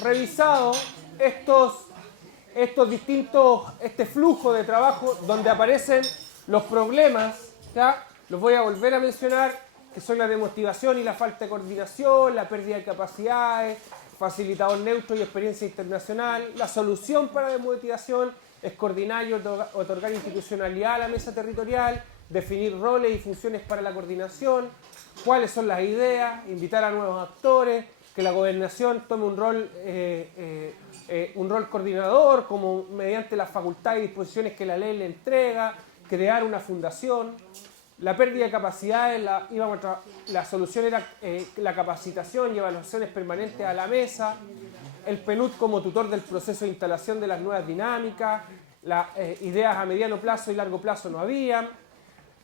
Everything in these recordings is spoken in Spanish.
revisado este flujo de trabajo donde aparecen los problemas, ¿ya? Los voy a volver a mencionar, que son la demotivación y la falta de coordinación, la pérdida de capacidades, facilitador neutro y experiencia internacional. La solución para la demotivación es coordinar y otorgar institucionalidad a la mesa territorial, definir roles y funciones para la coordinación, cuáles son las ideas, invitar a nuevos actores, que la gobernación tome un rol coordinador, como mediante las facultades y disposiciones que la ley le entrega, crear una fundación. La pérdida de capacidades, la solución era la capacitación y evaluaciones permanentes a la mesa, el PNUD como tutor del proceso de instalación de las nuevas dinámicas, las ideas a mediano plazo y largo plazo no habían,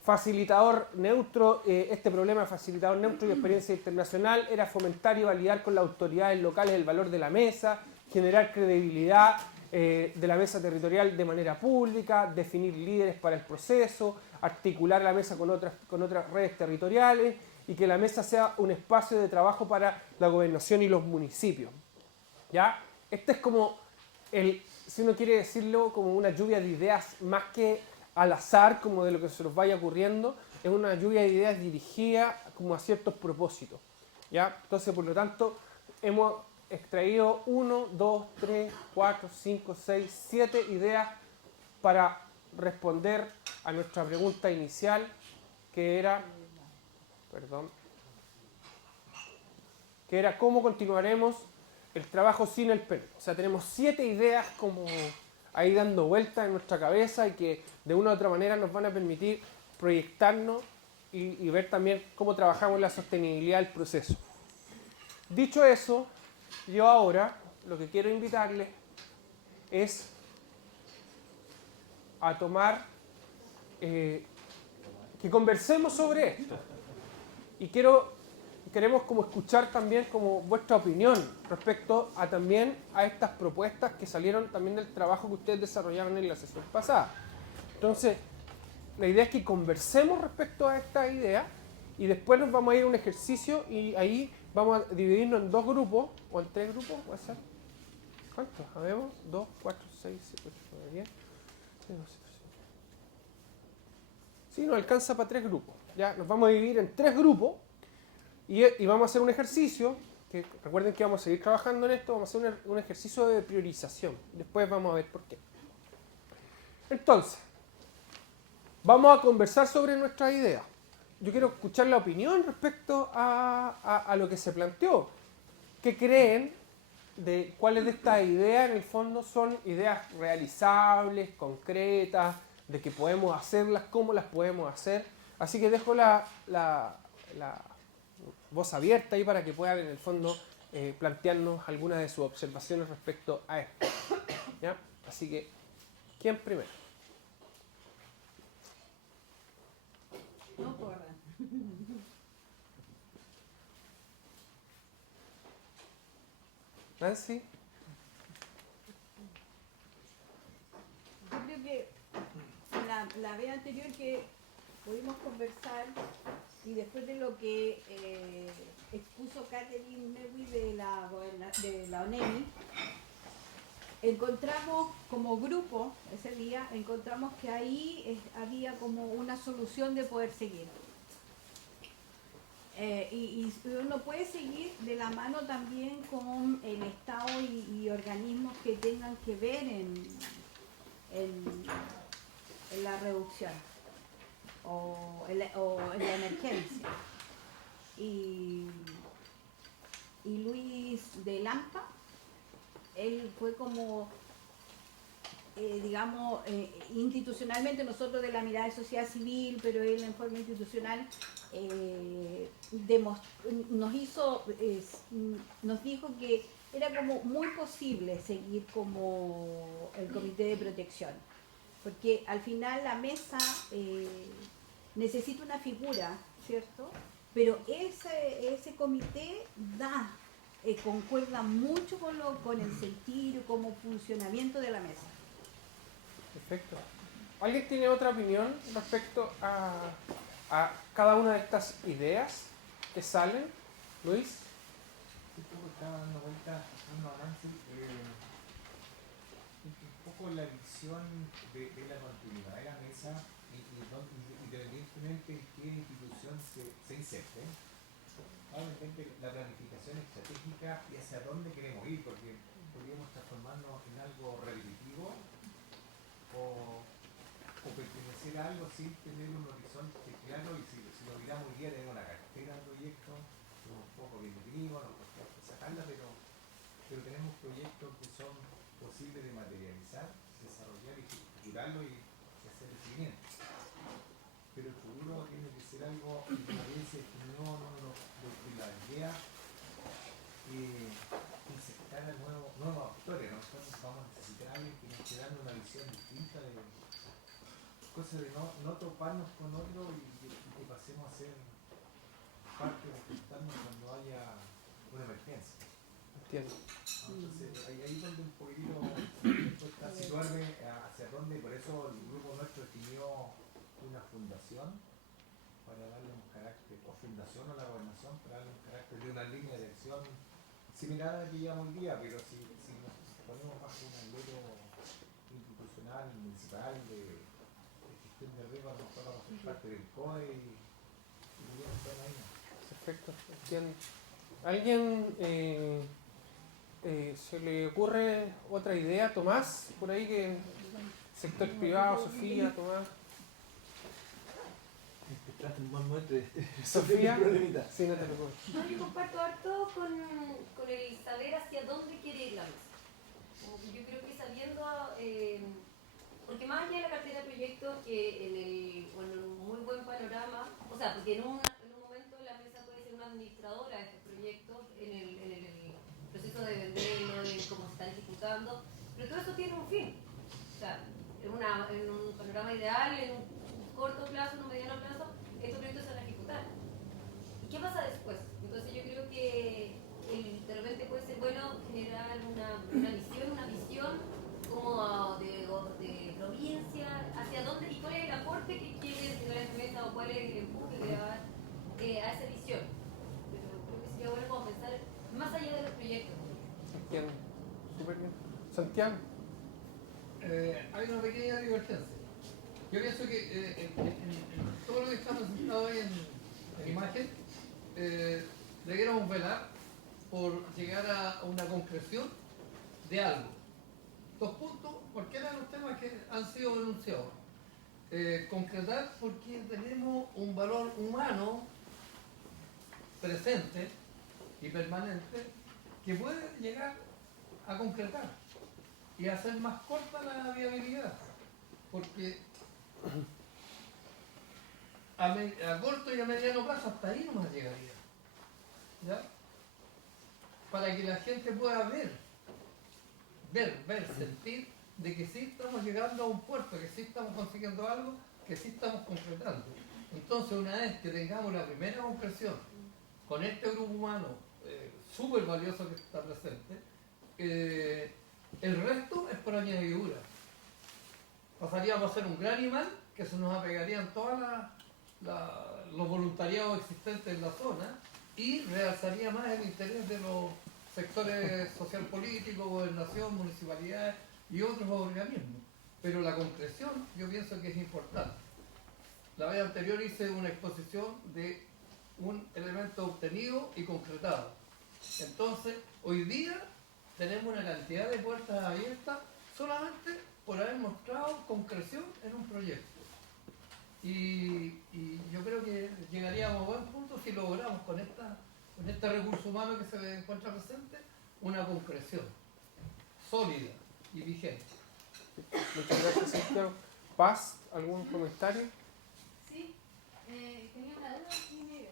facilitador neutro, este problema de facilitador neutro y experiencia internacional era fomentar y validar con las autoridades locales el valor de la mesa, generar credibilidad de la mesa territorial de manera pública, definir líderes para el proceso, articular la mesa con otras redes territoriales y que la mesa sea un espacio de trabajo para la gobernación y los municipios. ¿Ya? Este es como, si uno quiere decirlo, como una lluvia de ideas más que al azar, como de lo que se nos vaya ocurriendo, es una lluvia de ideas dirigida como a ciertos propósitos. ¿Ya? Entonces, por lo tanto, hemos extraído 1, 2, 3, 4, 5, 6, 7 ideas para responder a nuestra pregunta inicial, que era cómo continuaremos el trabajo sin el PNUD. O sea, tenemos 7 ideas como ahí dando vueltas en nuestra cabeza y que de una u otra manera nos van a permitir proyectarnos y ver también cómo trabajamos la sostenibilidad del proceso. Dicho eso, yo ahora lo que quiero invitarles es a tomar, que conversemos sobre esto. Y queremos como escuchar también como vuestra opinión respecto a también a estas propuestas que salieron también del trabajo que ustedes desarrollaron en la sesión pasada. Entonces, la idea es que conversemos respecto a esta idea y después nos vamos a ir a un ejercicio y ahí vamos a dividirnos en 2 grupos o en 3 grupos, ¿puede ser? ¿Cuántos? Sabemos, 2, 4, 6, 7, 8, 9, 10. Sí, nos alcanza para 3 grupos. Ya, nos vamos a dividir en 3 grupos y vamos a hacer un ejercicio, que recuerden que vamos a seguir trabajando en esto, vamos a hacer un ejercicio de priorización. Después vamos a ver por qué. Entonces, vamos a conversar sobre nuestras ideas. Yo quiero escuchar la opinión respecto a lo que se planteó. ¿Qué creen de cuáles de estas ideas en el fondo son ideas realizables, concretas, de que podemos hacerlas, cómo las podemos hacer? Así que dejo la voz abierta ahí para que puedan en el fondo plantearnos algunas de sus observaciones respecto a esto. ¿Ya? Así que, ¿quién primero? No corran. Nancy. Yo creo que la vez anterior que pudimos conversar y después de lo que expuso Catherine Mewi de la ONEMI, encontramos como grupo ese día, encontramos que ahí había como una solución de poder seguir. Y uno puede seguir de la mano también con el Estado y organismos que tengan que ver en la reducción o en la emergencia. Y Luis de Lampa, él fue como, institucionalmente, nosotros de la mirada de sociedad civil, pero él en forma institucional nos dijo que era como muy posible seguir como el comité de protección, porque al final la mesa necesita una figura, ¿cierto? Pero ese comité concuerda mucho con el sentido, como funcionamiento de la mesa. Perfecto. ¿Alguien tiene otra opinión respecto a cada una de estas ideas que salen? Luis. Estaba dando vuelta no, Nancy, un poco la visión de la continuidad de la mesa independientemente en qué institución se inserte. Obviamente la planificación estratégica y hacia dónde queremos ir, porque podríamos transformarnos en algo repetitivo o pertenecer a algo sin tener un horizonte claro, y si lo miramos hoy día tenemos una cartera de proyectos, un poco bien definidos, nos costó sacarla, pero tenemos proyectos que son posibles de materializar, desarrollar y estructurarlo y hacer el seguimiento. Pero el futuro tiene que ser algo que a veces de la idea insertar a nuevos actores. Nosotros vamos a necesitar a alguien que nos esté dando una visión distinta de cosas, de no toparnos con otro y que pasemos a ser parte de juntarnos cuando haya una emergencia. Entiendo. Entonces ahí es donde un poquitito está situarme hacia dónde, por eso el grupo nuestro definió una fundación para darle un carácter, o fundación o la gobernación, para darle un carácter de una línea de acción similar a la que llevamos hoy día, pero si nos ponemos bajo un alero institucional, municipal, de gestión de riesgo, a lo mejor vamos a ser parte del COE y bien están ahí. Perfecto, entiendo. ¿Alguien se le ocurre otra idea? Tomás, por ahí, que sector privado, Sofía, Tomás. Un buen momento Sofía, sí, no te preocupes. No, yo comparto harto con el saber hacia dónde quiere ir la mesa. Yo creo que sabiendo, porque más allá de la cartera de proyectos, que en un muy buen panorama, o sea, porque en un momento la mesa puede ser una administradora de estos proyectos, en el proceso de venderlo, de cómo se están ejecutando, pero todo eso tiene un fin. O sea, en un panorama ideal, en un corto plazo, en un mediano plazo, estos proyectos se van a ejecutar. ¿Y qué pasa después? Entonces yo creo que de repente puede ser bueno generar una visión como de provincia, hacia dónde y cuál es el aporte que quiere llevar a esa mesa o cuál es el empuje que le va a dar a esa visión. Pero creo que sería bueno como pensar más allá de los proyectos. Entiendo. Súper bien. Santiago. Hay una pequeña divergencia. Yo pienso que en todo lo que está presentado ahí en imagen, debiéramos velar por llegar a una concreción de algo. 2 puntos, cualquiera de los temas que han sido denunciados. Concretar porque tenemos un valor humano presente y permanente que puede llegar a concretar y hacer más corta la viabilidad, porque a corto y a mediano plazo hasta ahí nomás llegaría, ¿ya? Para que la gente pueda ver, sentir de que sí estamos llegando a un puerto, que sí estamos consiguiendo algo, que sí estamos concretando. Entonces, una vez que tengamos la primera concreción con este grupo humano súper valioso que está presente, el resto es por añadidura. Pasaríamos a ser un gran imán que se nos apegarían todos los voluntariados existentes en la zona y realzaría más el interés de los sectores social políticos, gobernación, municipalidades y otros organismos. Pero la concreción yo pienso que es importante. La vez anterior hice una exposición de un elemento obtenido y concretado. Entonces, hoy día tenemos una cantidad de puertas abiertas solamente por haber mostrado concreción en un proyecto. Y yo creo que llegaríamos a buen punto si logramos con este recurso humano que se encuentra presente una concreción sólida y vigente. Muchas gracias, Santiago. Paz, ¿algún comentario? Sí, tenía una duda y una idea.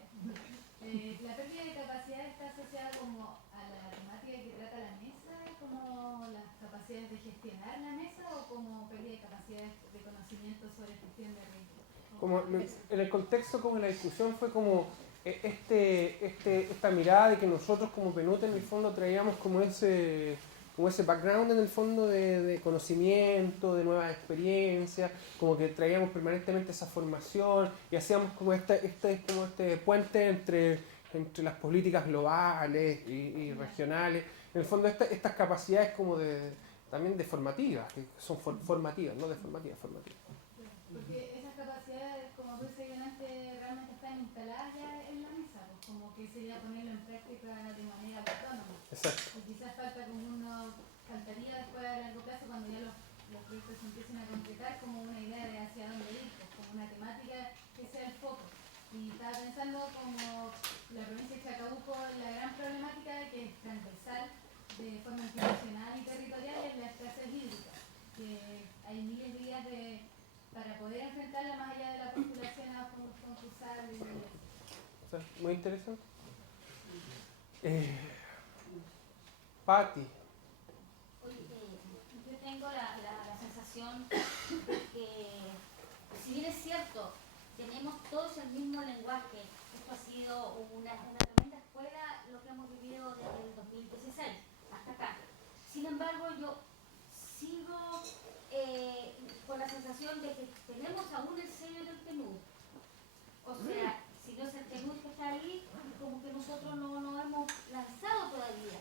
La pérdida de capacidad está asociada como a la temática que trata la mesa, como las capacidades de gestionar la mesa o como pérdida de capacidades de conocimiento sobre gestión de riesgo. Como en el contexto, como en la discusión, fue como esta mirada de que nosotros como PNUD en el fondo traíamos como ese background en el fondo de conocimiento, de nuevas experiencias, como que traíamos permanentemente esa formación y hacíamos como este puente entre las políticas globales y regionales, En el fondo estas capacidades como también de formativas, que son formativas, no deformativas, formativas. Porque esas capacidades, como tú decías antes, realmente están instaladas ya en la mesa, pues como que sería ponerlo en práctica de manera autónoma. Exacto. Y quizás faltaría después a largo plazo cuando ya los proyectos se empiecen a concretar como una idea de hacia dónde ir, pues como una temática que sea el foco. Y estaba pensando como la provincia de Chacabuco, la gran problemática que es transversal de forma institucional y territorial es la escasez hídrica, que hay miles de vías para poder enfrentarla más allá de la postulación a fondos concursables. O sea, muy interesante. Patti. Yo tengo la sensación de que, si bien es cierto, tenemos todos el mismo lenguaje, esto ha sido una tremenda escuela lo que hemos vivido desde el 2016 hasta acá. Sin embargo, yo sigo con la sensación de que tenemos aún el sello del PNUD. O sea, si no es el PNUD que está ahí, como que nosotros no hemos lanzado todavía.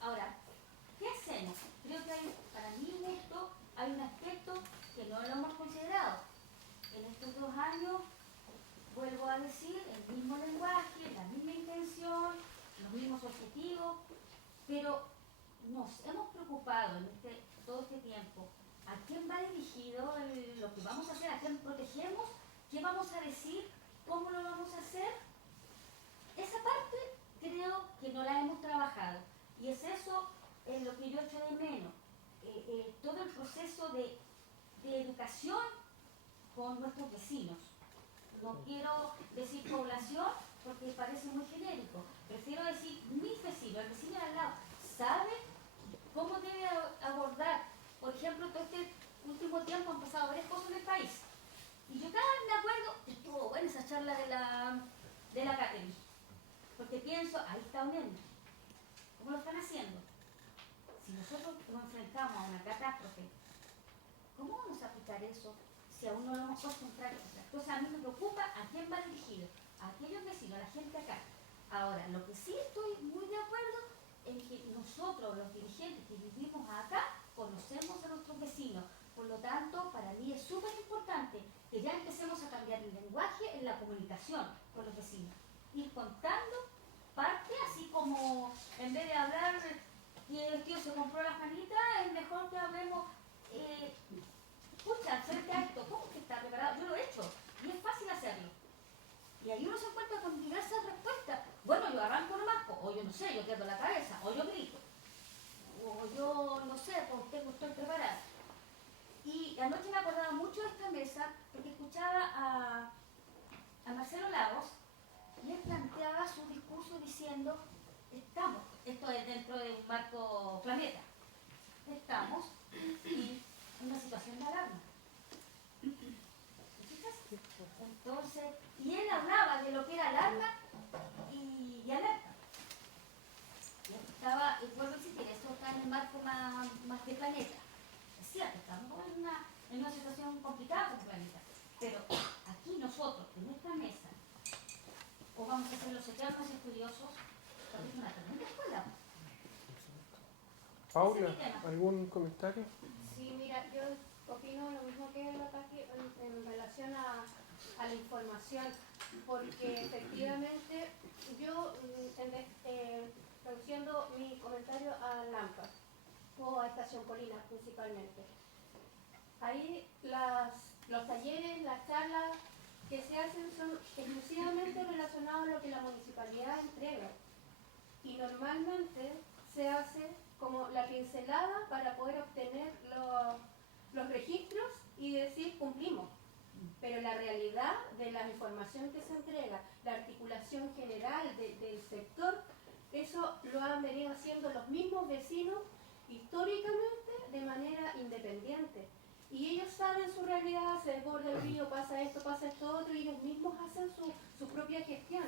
Ahora, ¿qué hacemos? Creo que para mí en esto hay un aspecto que no lo hemos considerado. En estos 2 años, vuelvo a decir, el mismo lenguaje, la misma intención, los mismos objetivos, pero nos hemos preocupado en todo este tiempo a quién va dirigido lo que vamos a hacer, a quién protegemos, qué vamos a decir, cómo lo vamos a hacer. Esa parte creo que no la hemos trabajado y es eso lo que yo echo de menos. Todo el proceso de educación con nuestros vecinos. No quiero decir población porque parece muy genérico. Prefiero decir mis vecinos, el vecino de al lado. ¿Sabe cómo debe abordar? Por ejemplo, todo este último tiempo han pasado varias cosas en el país. Y yo cada vez me acuerdo, estuvo buena esa charla de la Catherine. Porque pienso, ahí está uniendo. ¿Cómo lo están haciendo? Si nosotros nos enfrentamos a una catástrofe, ¿cómo vamos a aplicar eso si aún no lo hemos puesto en práctica? Entonces a mí me preocupa a quién va dirigido, a aquellos vecinos, a la gente acá. Ahora, lo que sí estoy muy de acuerdo es que nosotros, los dirigentes que vivimos acá, conocemos a nuestros vecinos. Por lo tanto, para mí es súper importante que ya empecemos a cambiar el lenguaje en la comunicación con los vecinos. Ir contando parte, así como en vez de hablar que el tío se compró las manitas, es mejor que hablemos, escucha, frente a esto, ¿cómo que está preparado? Yo lo he hecho y es fácil hacerlo. Y ahí uno se encuentra con diversas respuestas. Bueno, yo arranco nomás, o yo no sé, yo pierdo la cabeza, o yo grito, o yo no sé, pues estoy preparada. Y anoche me acordaba mucho de esta mesa porque escuchaba a Marcelo Lagos y él planteaba su discurso diciendo, estamos, esto es dentro de un marco planeta, estamos en una situación de alarma. Entonces, y él hablaba de lo que era alarma y alerta. Y estaba, y vuelvo a insistir, esto está en el marco más de planeta. Es cierto, estamos en una situación complicada con el planeta. Pero aquí nosotros, en esta mesa, o vamos a ser los eternos estudiosos, porque es una tremenda escuela. Paula, ¿algún comentario? Sí, mira, yo opino lo mismo que el ataque en relación a la información, porque efectivamente yo, traduciendo mi comentario a Lampa, o a Estación Colina principalmente, ahí los talleres, las charlas que se hacen son exclusivamente relacionados a lo que la municipalidad entrega y normalmente se hace como la pincelada para poder obtener los registros y decir cumplimos. Pero la realidad de la información que se entrega, la articulación general del sector, eso lo han venido haciendo los mismos vecinos históricamente de manera independiente. Y ellos saben su realidad, se desborda el río, pasa esto otro, y ellos mismos hacen su propia gestión.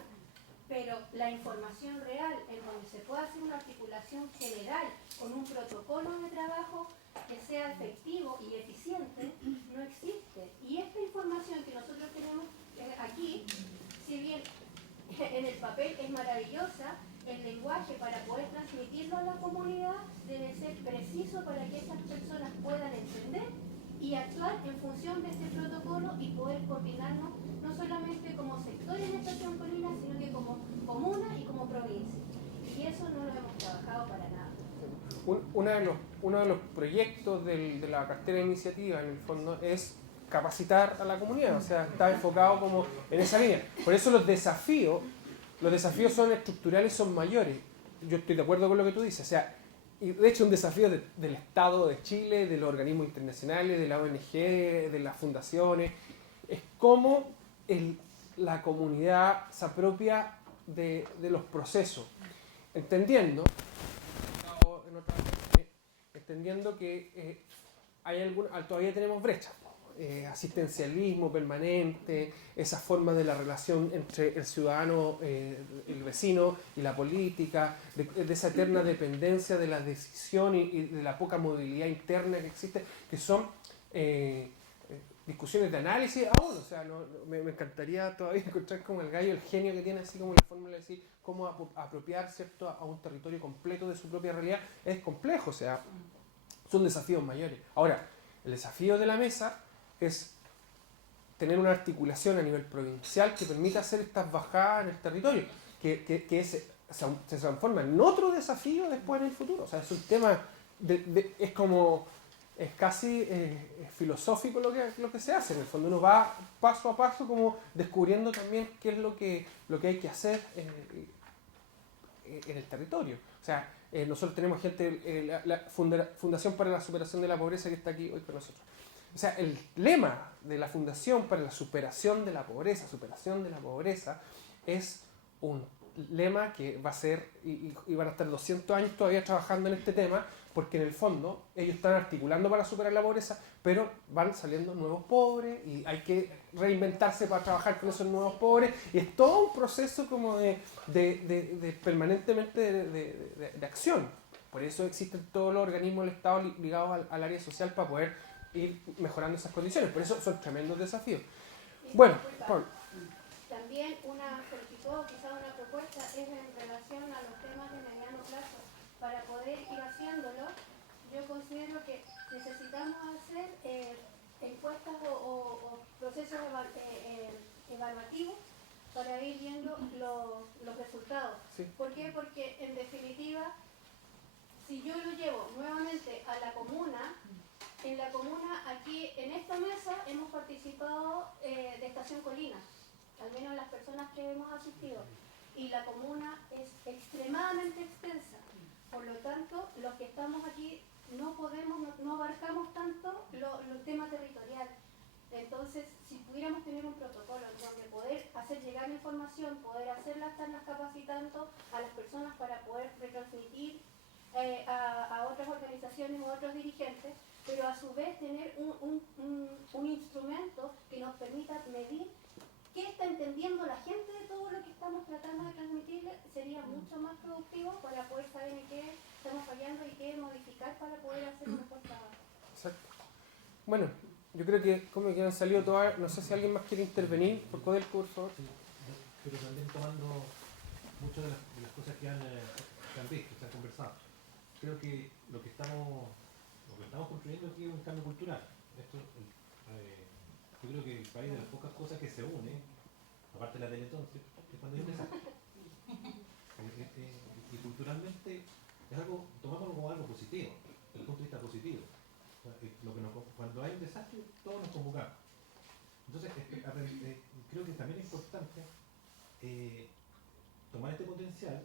Pero la información real, en donde se pueda hacer una articulación general con un protocolo de trabajo que sea efectivo y eficiente, no existe. Y esta información que nosotros tenemos aquí, si bien en el papel es maravillosa, el lenguaje para poder transmitirlo a la comunidad debe ser preciso para que esas personas puedan entender y actuar en función de este protocolo y poder coordinarnos no solamente como sectores de Estación Colina, sino que como comuna y como provincia. Y eso no lo hemos trabajado para nada. Uno de los proyectos de la cartera de iniciativa, en el fondo, es capacitar a la comunidad, o sea, está enfocado como en esa línea. Por eso los desafíos son estructurales, son mayores. Yo estoy de acuerdo con lo que tú dices, o sea, y de hecho un desafío del Estado de Chile, de los organismos internacionales, de la ONG, de las fundaciones, es cómo la comunidad se apropia de los procesos, entendiendo que todavía tenemos brechas. Asistencialismo permanente, esa forma de la relación entre el ciudadano, el vecino y la política, de esa eterna dependencia de la decisión y de la poca movilidad interna que existe, que son discusiones de análisis aún. O sea, me encantaría todavía encontrar como el gallo, el genio que tiene, así como la fórmula de decir cómo apropiar, ¿cierto?, a un territorio completo de su propia realidad. Es complejo, o sea, son desafíos mayores. Ahora, el desafío de la mesa es tener una articulación a nivel provincial que permita hacer estas bajadas en el territorio, que se transforma en otro desafío después en el futuro. O sea, es un tema, es casi filosófico lo que se hace. En el fondo uno va paso a paso como descubriendo también qué es lo que hay que hacer en el territorio. O sea, nosotros tenemos gente, la Fundación para la Superación de la Pobreza, que está aquí hoy con nosotros. O sea, el lema de la Fundación para la Superación de la Pobreza, es un lema que va a ser, y van a estar 200 años todavía trabajando en este tema, porque en el fondo ellos están articulando para superar la pobreza, pero van saliendo nuevos pobres y hay que reinventarse para trabajar con esos nuevos pobres, y es todo un proceso como de permanentemente de acción. Por eso existen todos los organismos del Estado ligados al área social para poder ir mejorando esas condiciones. Por eso son tremendos desafíos. Bueno, Pablo. También una solicitud o quizás una propuesta es en relación a los temas de mediano plazo. Para poder ir haciéndolo, yo considero que necesitamos hacer encuestas o procesos evaluativos para ir viendo los resultados. Sí. ¿Por qué? Porque en definitiva, si yo lo llevo nuevamente a la comuna, en la comuna, aquí en esta mesa hemos participado de Estación Colina, al menos las personas que hemos asistido, y la comuna es extremadamente extensa. Por lo tanto, los que estamos aquí no abarcamos tanto los temas territoriales. Entonces, si pudiéramos tener un protocolo donde poder hacer llegar la información, poder hacer las charlas capacitando a las personas para poder retransmitir a otras organizaciones o a otros dirigentes, pero a su vez tener un instrumento que nos permita medir qué está entendiendo la gente de todo lo que estamos tratando de transmitirle, sería mucho más productivo para poder saber en qué estamos fallando y qué modificar para poder hacer un mejor trabajo. Exacto. Bueno, yo creo que como que han salido todas, no sé si alguien más quiere intervenir, por Codelco, por favor. Sí, pero también tomando muchas de las cosas que han visto, se han conversado. Creo que lo que estamos construyendo aquí es un cambio cultural. Esto, yo creo que el país, de las pocas cosas que se une, aparte de la Teletón, es cuando hay un desastre. Y culturalmente es algo, tomámoslo como algo positivo, desde el punto de vista positivo. Cuando hay un desastre, todos nos convocamos. Entonces, creo que también es importante tomar este potencial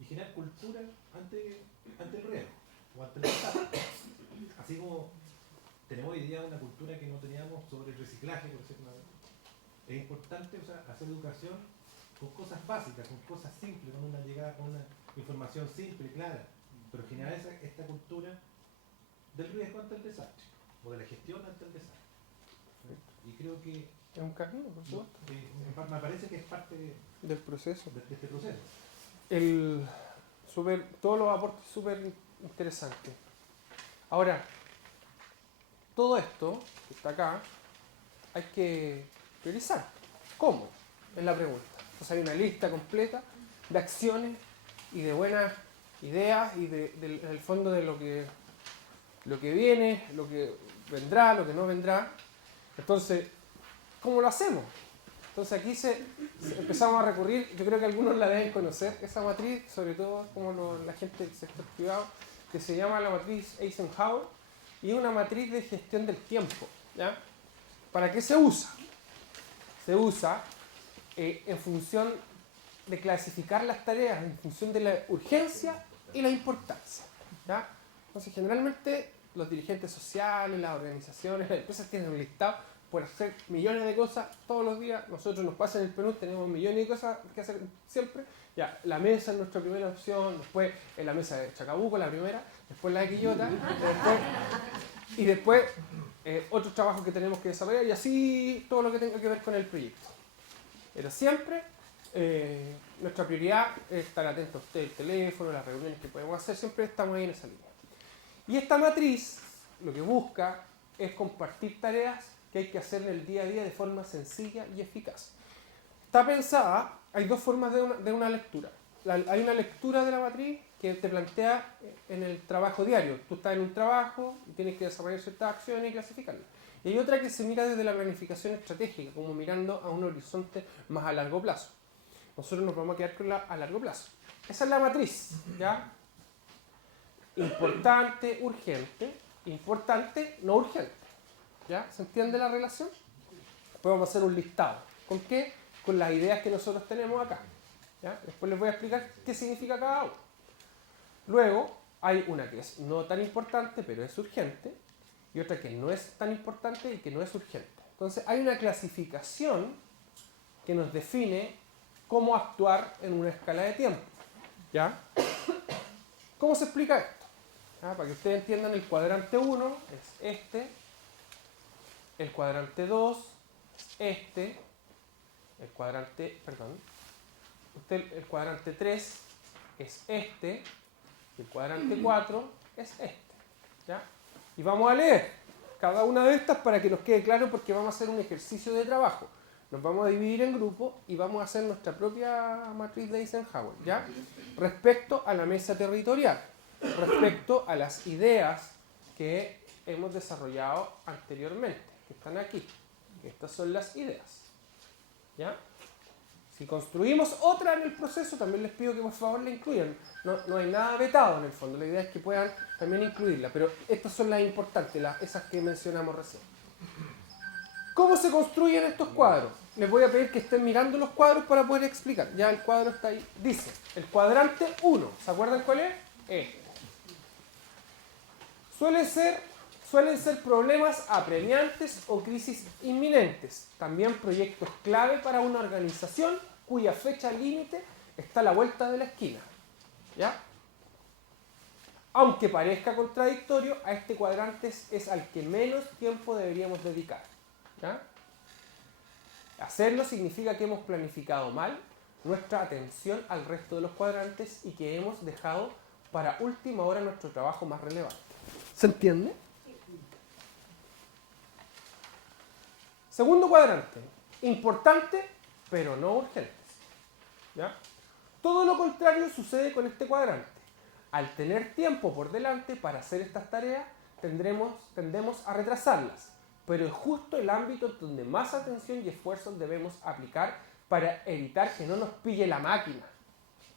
y generar cultura ante el riesgo o ante el desastre. Así como tenemos hoy día una cultura que no teníamos sobre el reciclaje, por decirlo así. Es importante, o sea, hacer educación con cosas básicas, con cosas simples, con una llegada, con una información simple, clara, pero generar esta cultura del riesgo ante el desastre, o de la gestión ante el desastre. Y creo que Es un camino, por supuesto, me parece que es parte del proceso. de este proceso. Todos los aportes súper interesantes. Ahora, todo esto que está acá hay que priorizar. ¿Cómo? Es la pregunta. Entonces hay una lista completa de acciones y de buenas ideas y del fondo de lo que viene, lo que vendrá, lo que no vendrá. Entonces, ¿cómo lo hacemos? Entonces aquí empezamos a recurrir, yo creo que algunos la deben conocer, esa matriz, sobre todo como la gente del sector privado, que se llama la matriz Eisenhower, y es una matriz de gestión del tiempo. ¿Ya? ¿Para qué se usa? Se usa en función de clasificar las tareas, en función de la urgencia y la importancia. ¿Ya? Entonces, generalmente los dirigentes sociales, las organizaciones, las empresas tienen un listado por hacer millones de cosas todos los días. Nosotros nos pasa en el Perú, tenemos millones de cosas que hacer siempre. Ya, la mesa es nuestra primera opción, después en la mesa de Chacabuco, la primera, después la de Quillota, y después otros trabajos que tenemos que desarrollar, y así todo lo que tenga que ver con el proyecto. Pero siempre nuestra prioridad es estar atentos a usted, el teléfono, las reuniones que podemos hacer, siempre estamos ahí en esa línea. Y esta matriz lo que busca es compartir tareas que hay que hacer en el día a día de forma sencilla y eficaz. Está pensada, hay dos formas de una lectura. Hay una lectura de la matriz que te plantea en el trabajo diario. Tú estás en un trabajo y tienes que desarrollar ciertas acciones y clasificarlas. Y hay otra que se mira desde la planificación estratégica, como mirando a un horizonte más a largo plazo. Nosotros nos vamos a quedar con la a largo plazo. Esa es la matriz, ¿ya? Importante, urgente, importante, no urgente. ¿Ya? ¿Se entiende la relación? Después vamos a hacer un listado. ¿Con qué? Con las ideas que nosotros tenemos acá. ¿Ya? Después les voy a explicar qué significa cada uno. Luego hay una que es no tan importante, pero es urgente, y otra que no es tan importante y que no es urgente. Entonces hay una clasificación que nos define cómo actuar en una escala de tiempo. ¿Ya? ¿Cómo se explica esto? ¿Ya? Para que ustedes entiendan, el cuadrante 1 es este, el cuadrante 2 es este, el cuadrante 3 es este, y el cuadrante 4 es este. ¿Ya? Y vamos a leer cada una de estas para que nos quede claro, porque vamos a hacer un ejercicio de trabajo. Nos vamos a dividir en grupos y vamos a hacer nuestra propia matriz de Eisenhower, ¿ya? Respecto a la mesa territorial, respecto a las ideas que hemos desarrollado anteriormente, que están aquí. Estas son las ideas, ¿ya? Si construimos otra en el proceso, también les pido que por favor la incluyan. No hay nada vetado en el fondo, la idea es que puedan también incluirla, pero estas son las importantes, esas que mencionamos recién. ¿Cómo se construyen estos cuadros? Les voy a pedir que estén mirando los cuadros para poder explicar. Ya el cuadro está ahí. Dice, el cuadrante 1, ¿se acuerdan cuál es? Este. Suelen ser problemas apremiantes o crisis inminentes. También proyectos clave para una organización cuya fecha límite está a la vuelta de la esquina. ¿Ya? Aunque parezca contradictorio, a este cuadrante es al que menos tiempo deberíamos dedicar. ¿Ya? Hacerlo significa que hemos planificado mal nuestra atención al resto de los cuadrantes y que hemos dejado para última hora nuestro trabajo más relevante. ¿Se entiende? Segundo cuadrante, importante pero no urgente. ¿Ya? Todo lo contrario sucede con este cuadrante. Al tener tiempo por delante para hacer estas tareas, tendemos a retrasarlas, pero es justo el ámbito donde más atención y esfuerzos debemos aplicar para evitar que no nos pille la máquina.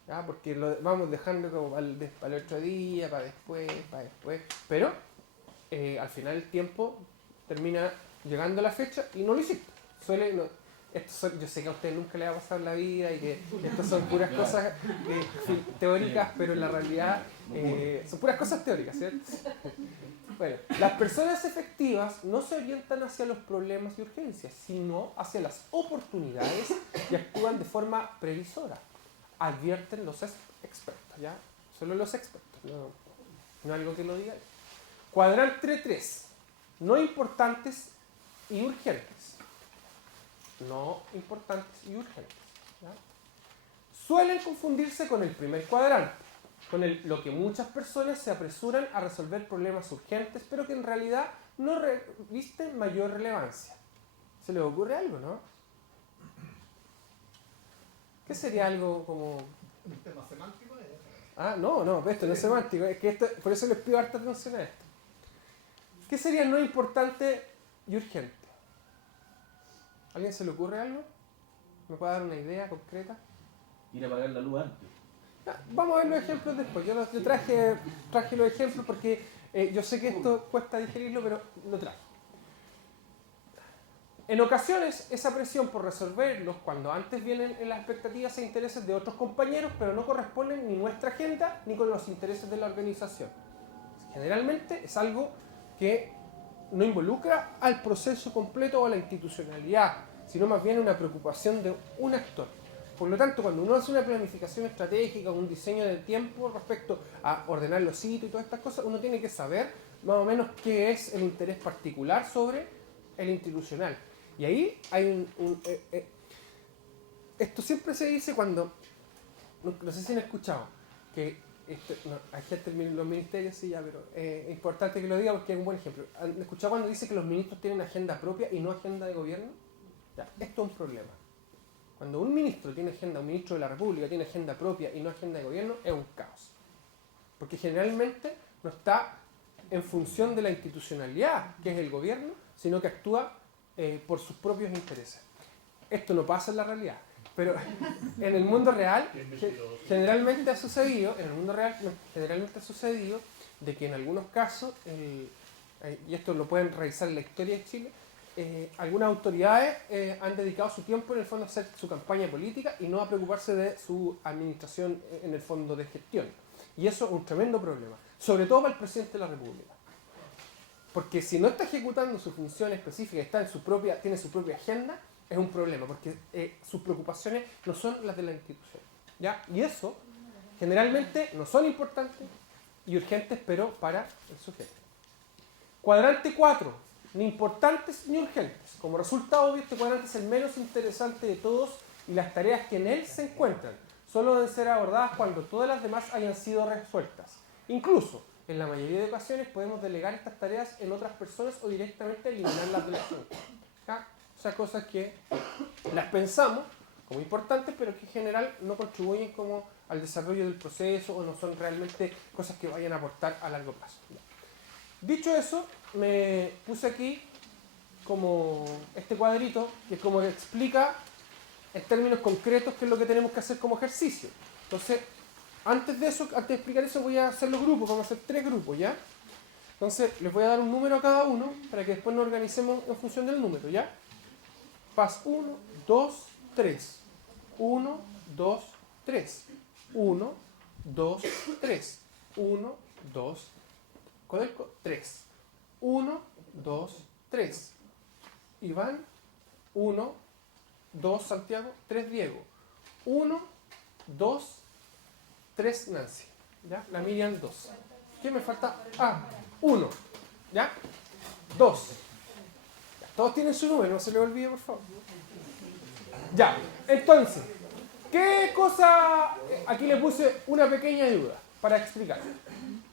¿Ya? Porque lo vamos dejando como para el otro día, para después, pero al final el tiempo termina llegando la fecha y no lo hiciste. Yo sé que a usted nunca le va a pasar la vida y que estas son puras cosas teóricas, pero en la realidad son puras cosas teóricas, ¿cierto? Bueno, las personas efectivas no se orientan hacia los problemas y urgencias, sino hacia las oportunidades y actúan de forma previsora. Advierten los expertos, ¿ya? Solo los expertos, no algo que lo diga. Cuadrante 3. No importantes y urgentes. No importantes y urgentes. ¿Ya? Suelen confundirse con el primer cuadrante, con lo que muchas personas se apresuran a resolver problemas urgentes, pero que en realidad no revisten mayor relevancia. ¿Se les ocurre algo, no? ¿Qué sería algo como...? Un tema semántico. No, esto no es semántico, es que esto, por eso les pido harta atención a esto. ¿Qué sería no importante y urgente? ¿A alguien se le ocurre algo? ¿Me puede dar una idea concreta? Ir a pagar la luz antes. Ya, vamos a ver los ejemplos después. Yo traje los ejemplos porque yo sé que esto cuesta digerirlo, pero lo traje. En ocasiones, esa presión por resolverlos, cuando antes vienen en las expectativas e intereses de otros compañeros, pero no corresponden ni nuestra agenda ni con los intereses de la organización. Generalmente es algo que no involucra al proceso completo o a la institucionalidad, sino más bien una preocupación de un actor. Por lo tanto, cuando uno hace una planificación estratégica o un diseño de tiempo respecto a ordenar los sitios y todas estas cosas, uno tiene que saber más o menos qué es el interés particular sobre el institucional. Y ahí hay esto siempre se dice cuando, no sé si han escuchado, que hay gente en los ministerios, sí, ya, pero es importante que lo diga porque es un buen ejemplo. ¿Han escuchado cuando dice que los ministros tienen agenda propia y no agenda de gobierno? Ya, esto es un problema. Cuando un ministro tiene agenda, un ministro de la República tiene agenda propia y no agenda de gobierno, es un caos. Porque generalmente no está en función de la institucionalidad, que es el gobierno, sino que actúa por sus propios intereses. Esto no pasa en la realidad, pero en el mundo real generalmente ha sucedido, de que en algunos casos, y esto lo pueden revisar en la historia de Chile, algunas autoridades han dedicado su tiempo en el fondo a hacer su campaña política y no a preocuparse de su administración en el fondo de gestión. Y eso es un tremendo problema, sobre todo para el presidente de la República. Porque si no está ejecutando su función específica, tiene su propia agenda, es un problema, porque sus preocupaciones no son las de la institución. ¿Ya? Y eso generalmente no son importantes y urgentes, pero para el sujeto. Cuadrante 4. Ni importantes ni urgentes. Como resulta obvio, este cuadrante es el menos interesante de todos y las tareas que en él se encuentran solo deben ser abordadas cuando todas las demás hayan sido resueltas. Incluso, en la mayoría de ocasiones podemos delegar estas tareas en otras personas o directamente eliminarlas de la agenda. ¿Ya? O sea, cosas que las pensamos como importantes, pero que en general no contribuyen como al desarrollo del proceso o no son realmente cosas que vayan a aportar a largo plazo. Dicho eso, me puse aquí como este cuadrito que como que explica en términos concretos qué es lo que tenemos que hacer como ejercicio. Entonces, antes de explicar eso, voy a hacer los grupos, vamos a hacer 3 grupos, ¿ya? Entonces, les voy a dar un número a cada uno para que después nos organicemos en función del número, ¿ya? Paz 1, 2, 3. 1, 2, 3. 1, 2, 3. 1, 2, Codelco, 3. 1, 2, 3. Iván, 1, 2, Santiago, 3, Diego. 1, 2, 3, Nancy. ¿Ya? La Miriam, 2. ¿Qué me falta? 1. ¿Ya? 2. Todos tienen su número, no se les olvide, por favor. Ya, entonces, ¿qué cosa? Aquí le puse una pequeña ayuda para explicar.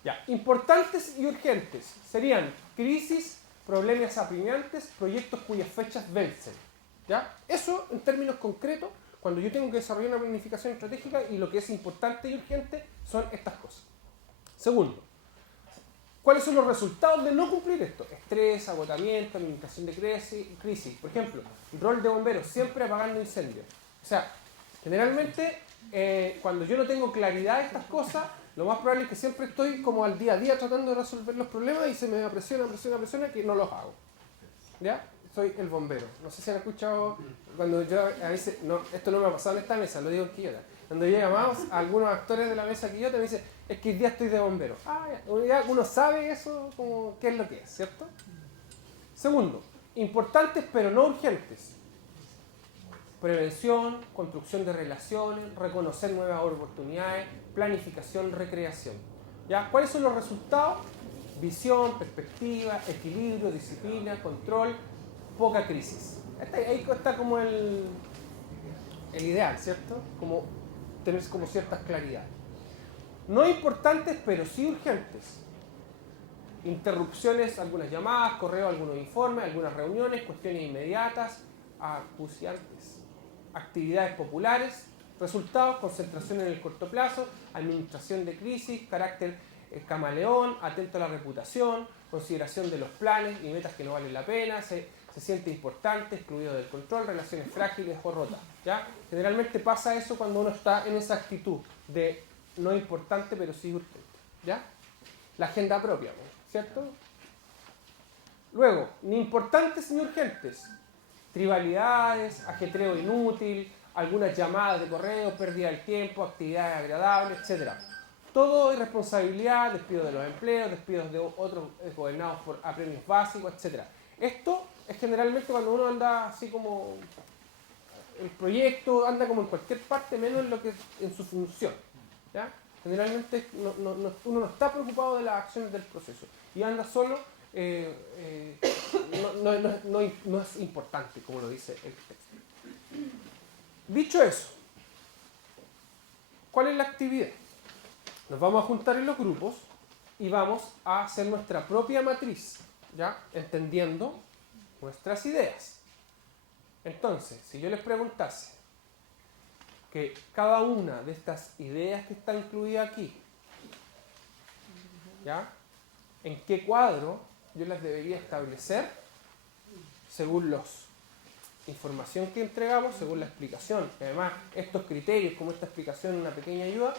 Ya, importantes y urgentes serían crisis, problemas apremiantes, proyectos cuyas fechas vencen. ¿Ya? Eso, en términos concretos, cuando yo tengo que desarrollar una planificación estratégica y lo que es importante y urgente son estas cosas. Segundo, ¿cuáles son los resultados de no cumplir esto? Estrés, agotamiento, administración de crisis. Por ejemplo, el rol de bomberos, siempre apagando incendios. O sea, generalmente, cuando yo no tengo claridad de estas cosas, lo más probable es que siempre estoy como al día a día tratando de resolver los problemas y se me presiona que no los hago. ¿Ya? Soy el bombero. No sé si han escuchado, cuando yo a veces, no, esto no me ha pasado en esta mesa, lo digo en Quillota. Cuando yo llamamos a algunos actores de la mesa Quillota me dicen, es que hoy día estoy de bombero. Ya uno sabe eso, como qué es lo que es, ¿cierto? Segundo, importantes pero no urgentes. Prevención, construcción de relaciones, reconocer nuevas oportunidades, planificación, recreación. ¿Ya? ¿Cuáles son los resultados? Visión, perspectiva, equilibrio, disciplina, control, poca crisis. Ahí está como el ideal, ¿cierto? Como tener como ciertas claridades. No importantes, pero sí urgentes. Interrupciones, algunas llamadas, correo, algunos informes, algunas reuniones, cuestiones inmediatas, acuciantes. Actividades populares, Resultados: concentración en el corto plazo, administración de crisis, carácter camaleón, atento a la reputación, consideración de los planes y metas que no valen la pena, se siente importante, excluido del control, relaciones frágiles o rotas. ¿Ya? Generalmente pasa eso cuando uno está en esa actitud de no importante pero sí urgente. ¿Ya? La agenda propia, ¿cierto? Luego, ni importantes ni urgentes. Trivialidades, ajetreo inútil, algunas llamadas de correo, pérdida del tiempo, actividades agradables, etc. Todo irresponsabilidad, despido de los empleos, despidos de otros gobernados por apremios básicos, etc. Esto es generalmente cuando uno anda así como el proyecto, anda como en cualquier parte menos en lo que en su función. ¿Ya? Generalmente uno no está preocupado de las acciones del proceso y anda solo, no es importante, como lo dice el texto. Dicho eso, ¿cuál es la actividad? Nos vamos a juntar en los grupos y vamos a hacer nuestra propia matriz, ¿ya? Entendiendo nuestras ideas. Entonces, si yo les preguntase que cada una de estas ideas que está incluida aquí, ¿ya? ¿En qué cuadro yo las debería establecer según la información que entregamos, según la explicación? Y además, estos criterios, como esta explicación, una pequeña ayuda.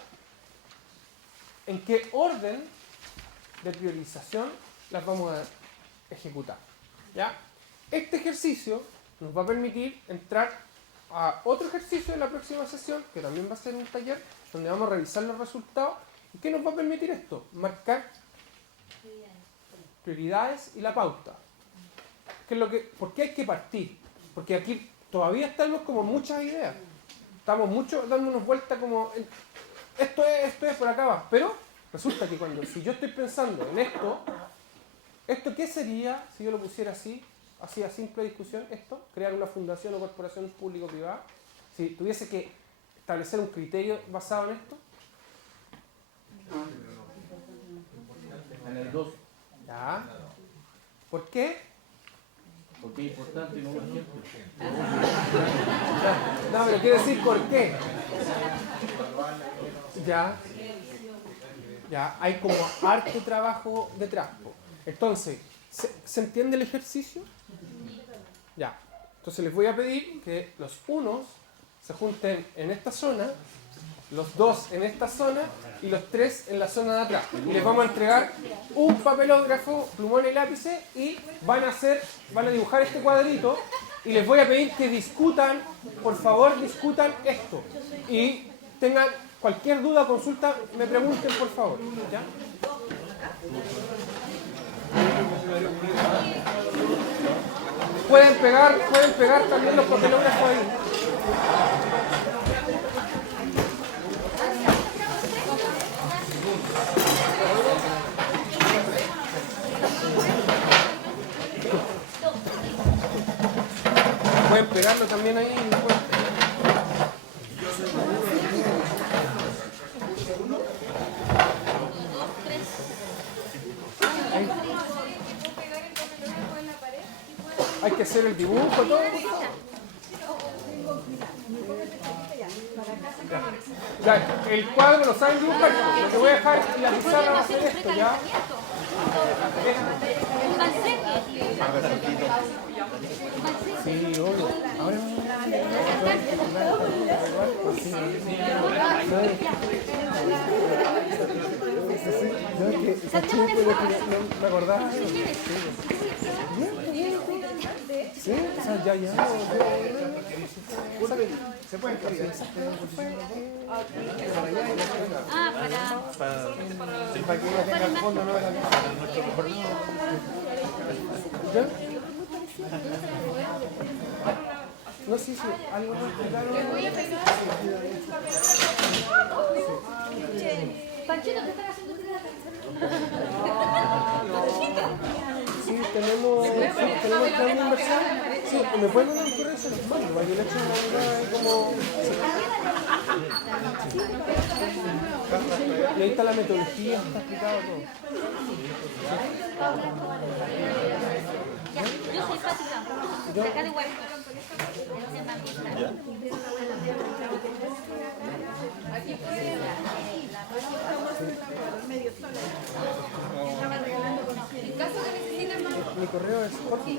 ¿En qué orden de priorización las vamos a ejecutar? ¿Ya? Este ejercicio nos va a permitir entrar a otro ejercicio en la próxima sesión, que también va a ser un taller, donde vamos a revisar los resultados. ¿Y qué nos va a permitir esto? Marcar prioridades y la pauta. ¿Por qué hay que partir? Porque aquí todavía estamos como muchas ideas. Estamos dándonos vuelta como... Esto es, por acá va. Pero resulta que si yo estoy pensando en ¿esto qué sería si yo lo pusiera así a simple discusión? Crear una fundación o corporación público-privada. Si tuviese que establecer un criterio basado en esto. En el 2. ¿Ya? ¿Por qué? Porque es importante y no urgente. No, pero quiero decir por qué. Ya, hay como harto trabajo detrás. Entonces, ¿se entiende el ejercicio? Ya. Entonces les voy a pedir que los unos se junten en esta zona, los dos en esta zona y los tres en la zona de atrás. Y les vamos a entregar un papelógrafo, plumón y lápices y van a dibujar este cuadrito y les voy a pedir que discutan, por favor discutan esto. Y tengan cualquier duda o consulta, me pregunten por favor. ¿Ya? Pueden pegar también los papelógrafos ahí. Pueden pegarlo también ahí. Hay que hacer el dibujo, todo. Ya, el cuadro lo saben dibujar. Lo que voy a dejar en la pizarra va a ser esto, ¿ya? Sí, obvio. Ahora me acordaba. Sí, o sea, ya. Se puede cambiar. Para que ella tenga el fondo, no la nuestro mejor. ¿Ya? No, sí, algo más claro. Panchito, ¿qué están haciendo ustedes acá? Sí, tenemos plan de inversión. Sí, ¿me pueden mandar un correo? Se los mando, para que le echen una mirada ahí como... Y ahí está la metodología, está explicado todo. Yo soy Fátima, de acá de Huayco. Aquí puede medio sola. Estaba regalando con En caso que necesiten más. Mi correo es Jorge.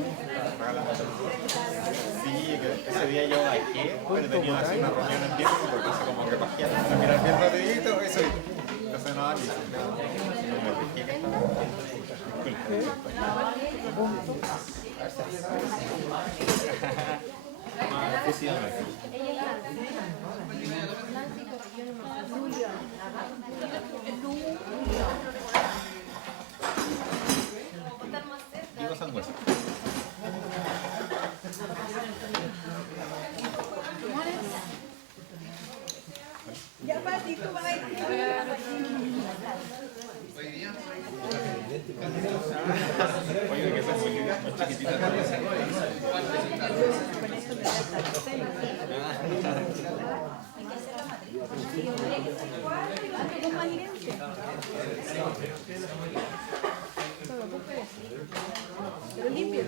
Sí, que ese día yo bajé, pero tenía así una reunión en tiempo, porque así como que bajé a mirar bien rapidito, eso y entonces no, aquí no me fijé que estaba. Digo Sangüesa. Ya, Pati, tú vas a ir. Oye, que son muy chiquititas. Pero limpio.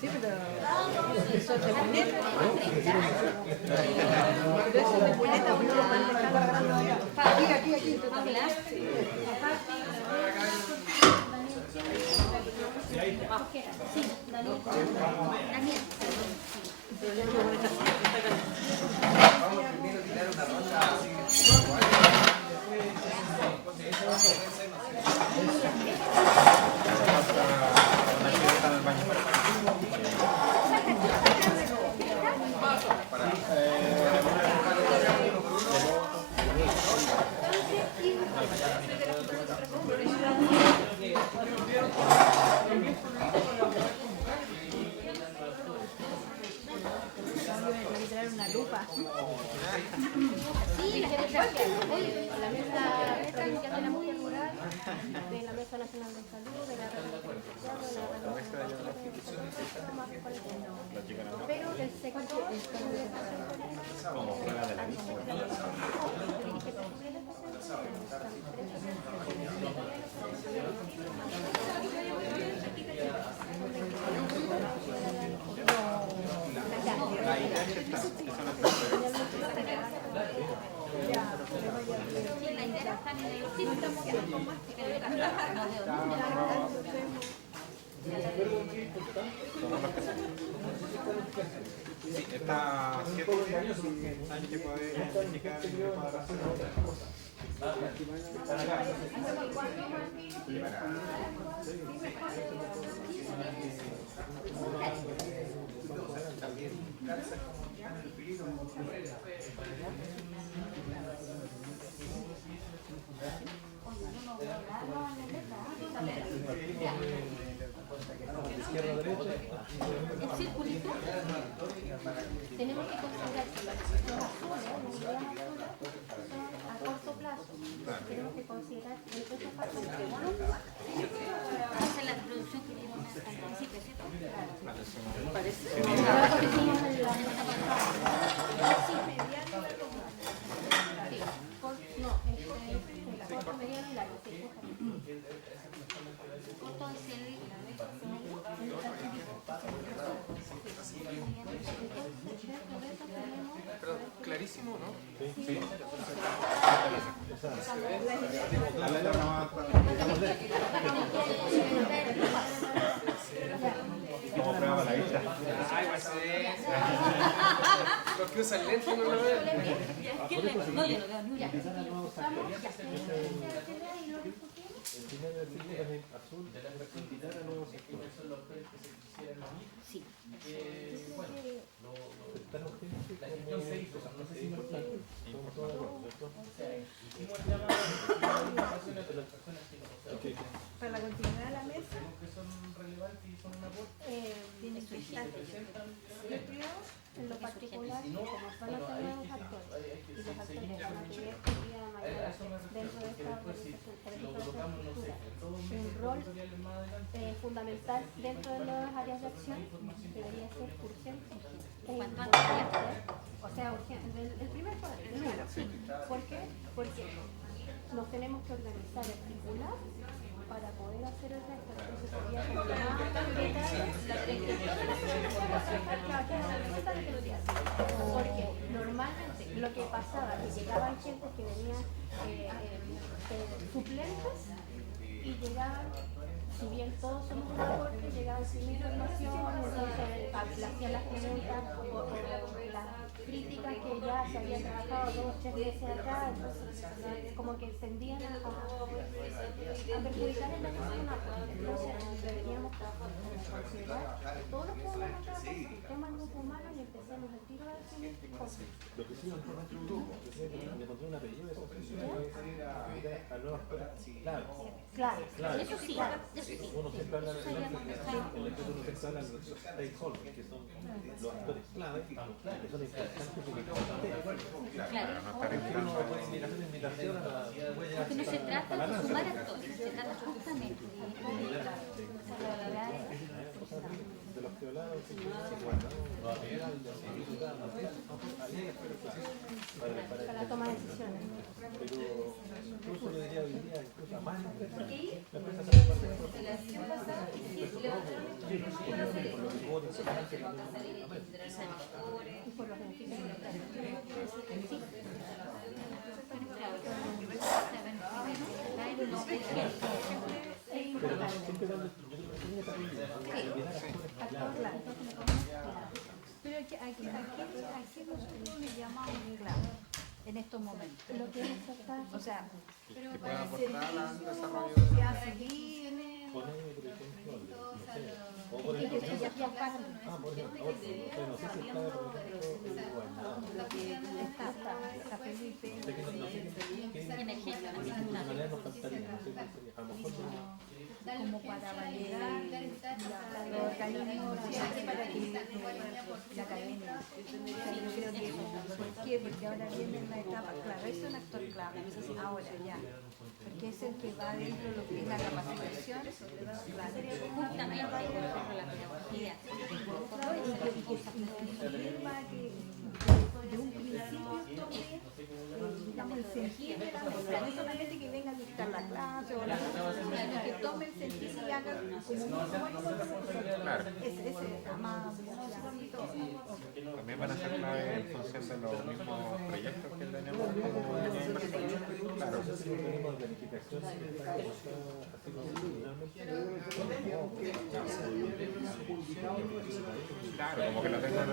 Sí, pero eso es de puneta. Pero eso es de puneta, uno lo manda cargando allá. Aquí. Sí, Daniel. Daniel. Vamos primero a tirar una ronda así. Una lupa. Sí, la gente traje la Mesa Provincial de la Mujer Rural, de la Mesa Nacional de Salud, de la pero el sector Como prueba de la vista. Sí, está 7 años que puede indicar el cuadración. el circulito. Tenemos que considerar que los azules, las ideas azules, son a corto plazo. Tenemos que considerar que entre esas partes de esa es la introducción que dimos al principio, ¿cierto? Corto, mediano y largo. Corto es el Clarísimo, ¿no? Sí. Como prueba la vista. Los que usan lentes no lo ven. No, yo no veo ni una. Sí. Para la continuidad de la mesa, tiene que estar en lo particular, como son los nuevos actores y los actores que van a tener actividad mayor dentro de esta organización, por ejemplo, la estructura, un rol fundamental dentro de las áreas de acción debería ser urgente e importante. O sea, urgente, el primer poder, el uno. ¿Por qué? Porque nos tenemos que organizar, articular para poder hacer el resto. Entonces sería como más prioritario que todas las personas puedan trabajar en la receta de que lo día. Porque normalmente lo que pasaba es que llegaban gente que venían suplentes y llegaban, si bien todos somos un aporte, llegaban sin información, entonces le hacían las preguntas o las críticas que ya se habían trabajado 2 o 3 meses atrás, entonces como que tendían a perjudicar en la persona, entonces deberíamos considerar todos los que vamos a trabajar, el tema del grupo humano y empecemos el tiro a definir conflictos. Lo que sí nos encontré un grupo, le encontré un apellido de esa persona, a nuevas Claro, eso sí, uno siempre habla de uno siempre habla de los stakeholders, que son los actores clave, que son importantes porque uno puede hacer una invitación a la huella. Porque no se trata de sumar actores, se trata justamente de los que hablaban, para la toma de decisiones. Pero incluso yo diría hoy día, incluso a más Por los beneficios Pero aquí nosotros le llamamos clave en estos momentos. lo que es tratar, O sea, Que pueda aportar al desarrollo que a seguir está Felipe, como para validar los organismos para que la academia. Yo creo que ¿por qué? Porque ahora viene una etapa, claro, es un actor clave, ahora ya, porque es el que va dentro de lo que es la capacitación, claro, justamente por la pedagogía. confirma que de un principio tome, digamos, el sentido de la mesa, no solamente que venga a dictar la clase o la sino que tome el sentido y haga como un ese amable, también van a ser clave en función de los mismos proyectos que tenemos como inversión. Claro. Claro, como que lo tengan.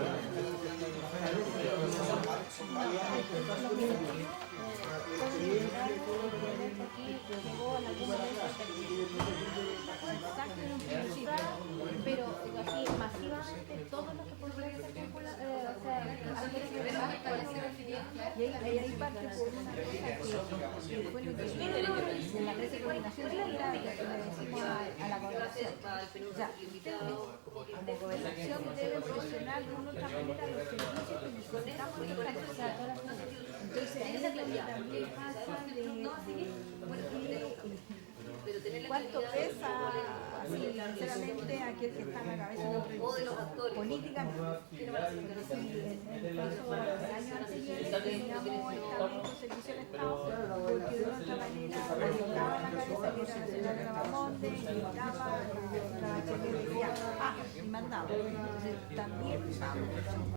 pero así masivamente todos los que podrían ser vinculados, o sea, actores que y ahí parte por una cosa que fue lo que en la red de coordinación de la dinámica que le decimos a la gobernación. O sea, como gobernación debe funcionar de una otra manera los servicios que necesitamos en esta sociedad. Entonces, ahí también pasa de cuánto pesa así, sinceramente aquel que está en la cabeza de los actores políticamente. Pero sí, el año anterior teníamos establecimiento servicio del Estado porque de otra manera estaba en la cabeza que era Nacional de Navamonte y estaba la que decía, y mandaba. Entonces también